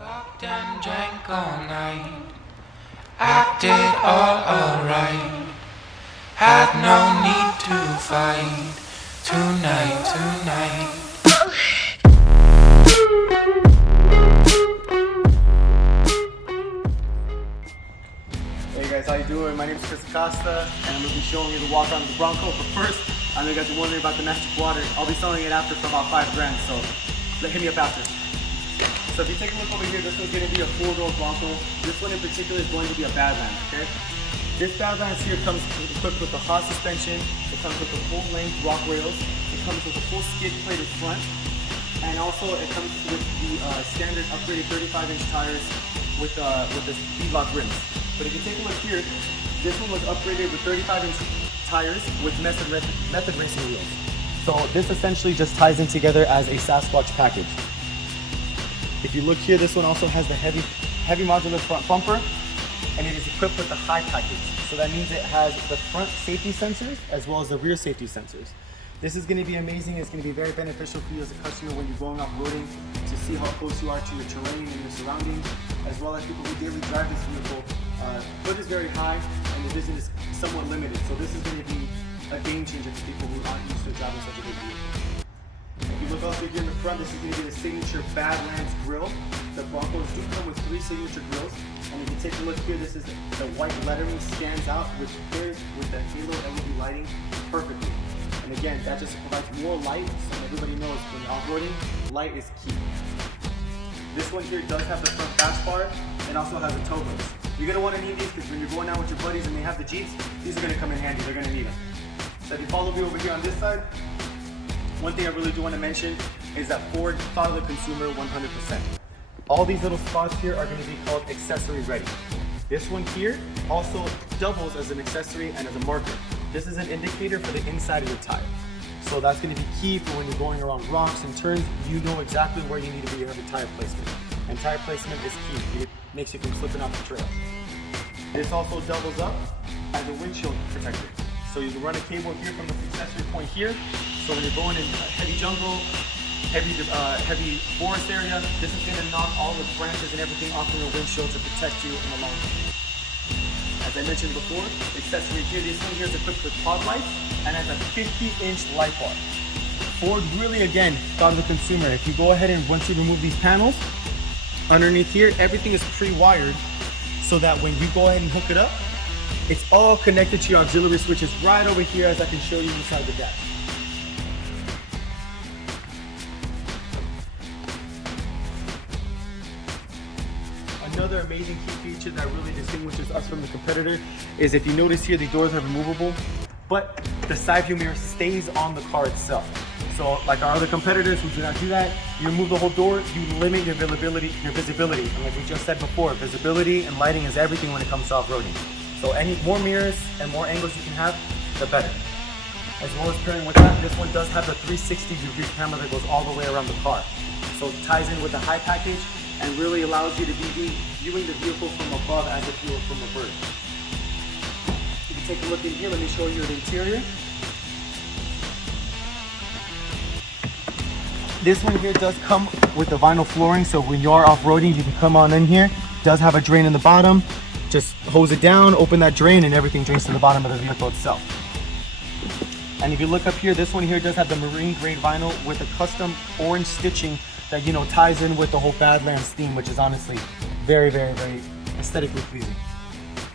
Fucked and drank all night, acted all alright, had no need to fight tonight. Hey guys, how you doing? My name is Chris Acosta, and I'm going to be showing you the walk around the Bronco. But first, I know you guys are wondering about the magic water. I'll be selling it after for about $5 grand, so hit me up after. So if you take a look over here, this one's going to be a 4-door Bronco. This one in particular is going to be a Badlands, okay? This Badlands here comes equipped with the hot suspension. It comes with the full-length rock rails. It comes with a full skid plate in front. And also it comes with the standard upgraded 35-inch tires with the beadlock rims. But if you take a look here, this one was upgraded with 35-inch tires with method racing wheels. So this essentially just ties in together as a Sasquatch package. If you look here, this one also has the heavy modular front bumper, and it is equipped with the high package. So that means it has the front safety sensors as well as the rear safety sensors. This is going to be amazing. It's going to be very beneficial for you as a customer when you're going off-roading to see how close you are to your terrain and your surroundings, as well as people who daily drive this vehicle. Foot is very high and the vision is somewhat limited. So this is going to be a game changer for people who aren't used to driving such a big vehicle. If you look also here in the front, this is going to be the signature Badlands grille. The Broncos do come with 3 signature grills. And if you take a look here, this is the white lettering stands out, which pairs with the halo LED lighting perfectly. And again, that just provides more light, so everybody knows when you're off-roading, light is key. This one here does have the front bash bar and also has the tow hooks. You're going to want to need these because when you're going out with your buddies and they have the Jeeps, these are going to come in handy. They're going to need them. So if you follow me over here on this side, one thing I really do want to mention is that Ford thought of the consumer 100%. All these little spots here are going to be called accessory ready. This one here also doubles as an accessory and as a marker. This is an indicator for the inside of your tire. So that's going to be key for when you're going around rocks and turns. You know exactly where you need to be for tire placement. And tire placement is key. It makes you from slipping off the trail. This also doubles up as a windshield protector. So you can run a cable here from the accessory point here. So when you're going in heavy jungle, heavy forest area, this is going to knock all the branches and everything off of your windshield to protect you in the long run. As I mentioned before, accessory here, this one here is equipped with fog lights and has a 50-inch light bar. Ford really, again, thought of the consumer. If you go ahead and once you remove these panels, underneath here, everything is pre-wired so that when you go ahead and hook it up, it's all connected to your auxiliary switches right over here, as I can show you inside the dash. Another amazing key feature that really distinguishes us from the competitor is if you notice here, the doors are removable, but the side view mirror stays on the car itself. So like our other competitors who do not do that, you remove the whole door, you limit your visibility. And like we just said before, visibility and lighting is everything when it comes to off-roading. So any more mirrors and more angles you can have, the better. As well as pairing with that, this one does have the 360-degree camera that goes all the way around the car. So it ties in with the high package and really allows you to be viewing the vehicle from above as if you were from a bird. If you take a look in here, let me show you the interior. This one here does come with the vinyl flooring, so when you are off-roading, you can come on in here. It does have a drain in the bottom. Just hose it down, open that drain, and everything drains to the bottom of the vehicle itself. And if you look up here, this one here does have the marine grade vinyl with a custom orange stitching that, you know, ties in with the whole Badlands theme, which is honestly very, very, very aesthetically pleasing.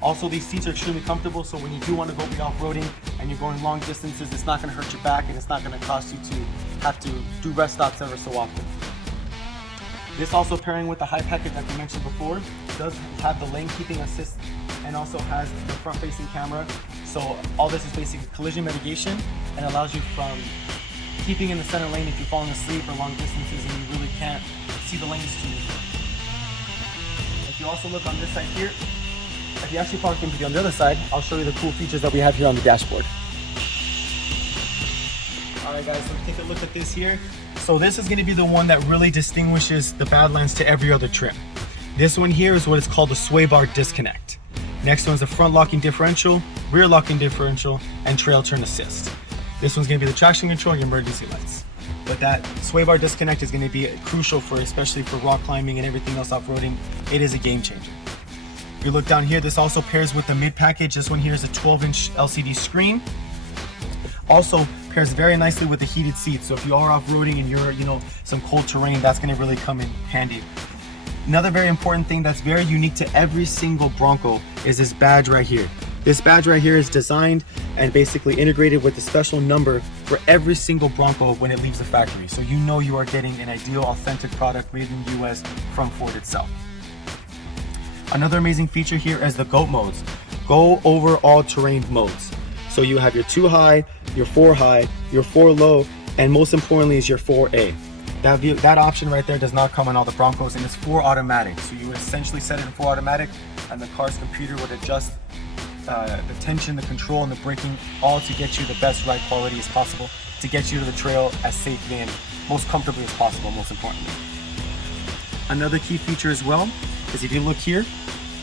Also, these seats are extremely comfortable, so when you do want to go be off-roading and you're going long distances, it's not going to hurt your back and it's not going to cost you to have to do rest stops ever so often. This also pairing with the high package that we mentioned before, does have the lane keeping assist and also has the front-facing camera. So all this is basically collision mitigation and allows you from keeping in the center lane if you're falling asleep or long distances and you really can't see the lanes too easily. If you also look on this side here, if you actually park into on the other side, I'll show you the cool features that we have here on the dashboard. Alright guys, so take a look at this here. So this is going to be the one that really distinguishes the Badlands to every other trim. This one here is what is called the sway bar disconnect. Next one's the front locking differential, rear locking differential, and trail turn assist. This one's going to be the traction control and your emergency lights. but that sway bar disconnect is going to be crucial for, especially for rock climbing and everything else off-roading. It is a game changer. If you look down here, this also pairs with the mid package. This one here is a 12-inch LCD screen. Also pairs very nicely with the heated seats. So if you are off-roading and you're, some cold terrain, that's going to really come in handy. Another very important thing that's very unique to every single Bronco is this badge right here. This badge right here is designed and basically integrated with a special number for every single Bronco when it leaves the factory. So you know you are getting an ideal, authentic product made in the US from Ford itself. Another amazing feature here is the GOAT modes. Go over all terrain modes. So you have your 2 high, your 4 high, your 4 low, and most importantly is your 4A. That option right there does not come on all the Broncos, and it's 4 automatic. So you would essentially set it in 4 automatic, and the car's computer would adjust the tension, the control, and the braking, all to get you the best ride quality as possible, to get you to the trail as safely and most comfortably as possible, most importantly. Another key feature as well is if you look here,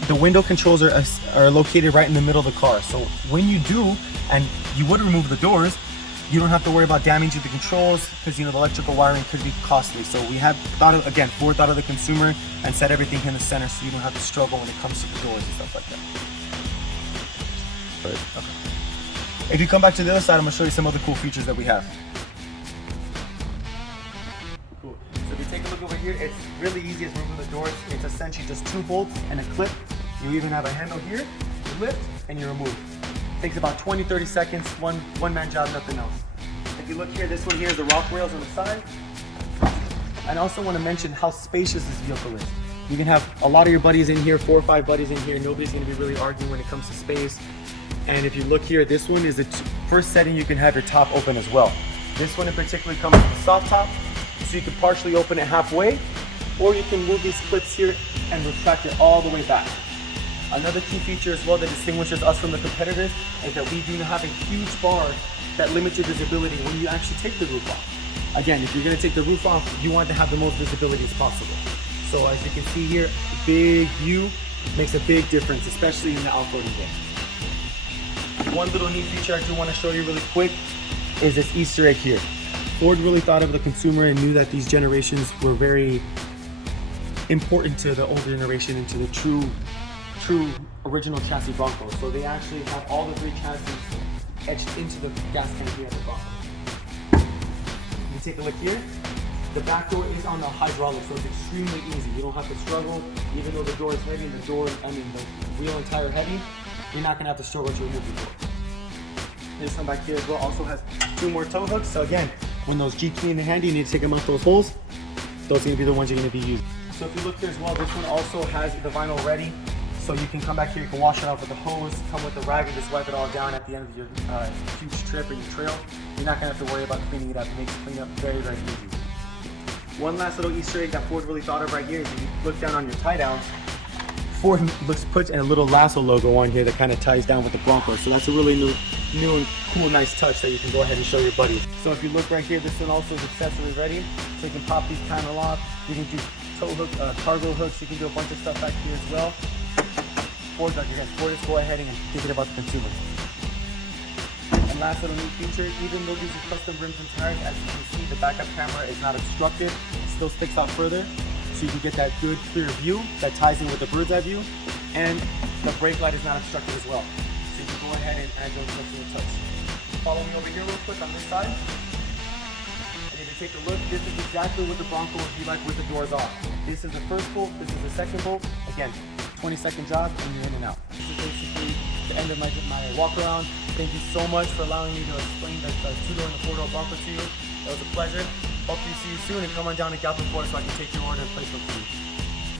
the window controls are located right in the middle of the car. So when you do, and you would remove the doors, you don't have to worry about damaging the controls because the electrical wiring could be costly. So we have thought of, again, Ford thought of the consumer and set everything here in the center so you don't have to struggle when it comes to the doors and stuff like that. Okay. If you come back to the other side, I'm going to show you some other cool features that we have. Cool. So if you take a look over here, it's really easy as removing the doors. It's essentially just 2 bolts and a clip. You even have a handle here, you lift, and you remove. Takes about 20-30 seconds, one-man job, nothing else. If you look here, this one here is the rock rails on the side. And I also want to mention how spacious this vehicle is. You can have a lot of your buddies in here, 4 or 5 buddies in here. Nobody's going to be really arguing when it comes to space. And if you look here, this one is the first setting you can have your top open as well. This one in particular comes with a soft top, so you can partially open it halfway, or you can move these clips here and retract it all the way back. Another key feature as well that distinguishes us from the competitors is that we do not have a huge bar that limits your visibility when you actually take the roof off. Again, if you're going to take the roof off, you want to have the most visibility as possible. So as you can see here, big view makes a big difference, especially in the off-roading game. One little neat feature I do want to show you really quick is this Easter egg here. Ford really thought of the consumer and knew that these generations were very important to the older generation and to the true original chassis Bronco. So they actually have all the 3 chassis etched into the gas tank here at the Bronco. You take a look here. The back door is on the hydraulic, so it's extremely easy. You don't have to struggle, even though the door is heavy and the wheel and tire heavy, you're not gonna have to struggle to remove the door. This one back here as well also has 2 more tow hooks. So again, when those G key in the handy, you need to take them out those holes. Those are gonna be the ones you're gonna be using. So if you look here as well, this one also has the vinyl ready. So you can come back here, you can wash it off with a hose, come with a rag and just wipe it all down at the end of your huge trip or your trail. You're not gonna have to worry about cleaning it up. It makes cleanup very, very easy. One last little Easter egg that Ford really thought of right here is if you look down on your tie downs, Ford puts a little lasso logo on here that kind of ties down with the Bronco. So that's a really new and cool, nice touch that you can go ahead and show your buddies. So if you look right here, this one also is accessory ready. So you can pop these panel off. You can do tow hook, cargo hooks. You can do a bunch of stuff back here as well. Ford just go ahead and think about the consumer. And last little neat feature, even though these are custom rims and tires, as you can see, the backup camera is not obstructed. It still sticks out further, so you can get that good, clear view that ties in with the bird's eye view. And the brake light is not obstructed as well. So you can go ahead and add your customer touch. Follow me over here real quick on this side. And if you take a look, this is exactly what the Bronco would be like with the doors off. This is the first bolt, this is the second bolt. Again, 20-second job and you're in and out. This is basically the end of my walk around. Thank you so much for allowing me to explain the 2-door and the 4-door Bronco to you. It was a pleasure. Hope to see you soon and come on down to Galvin, Florida so I can take your order and place them for you.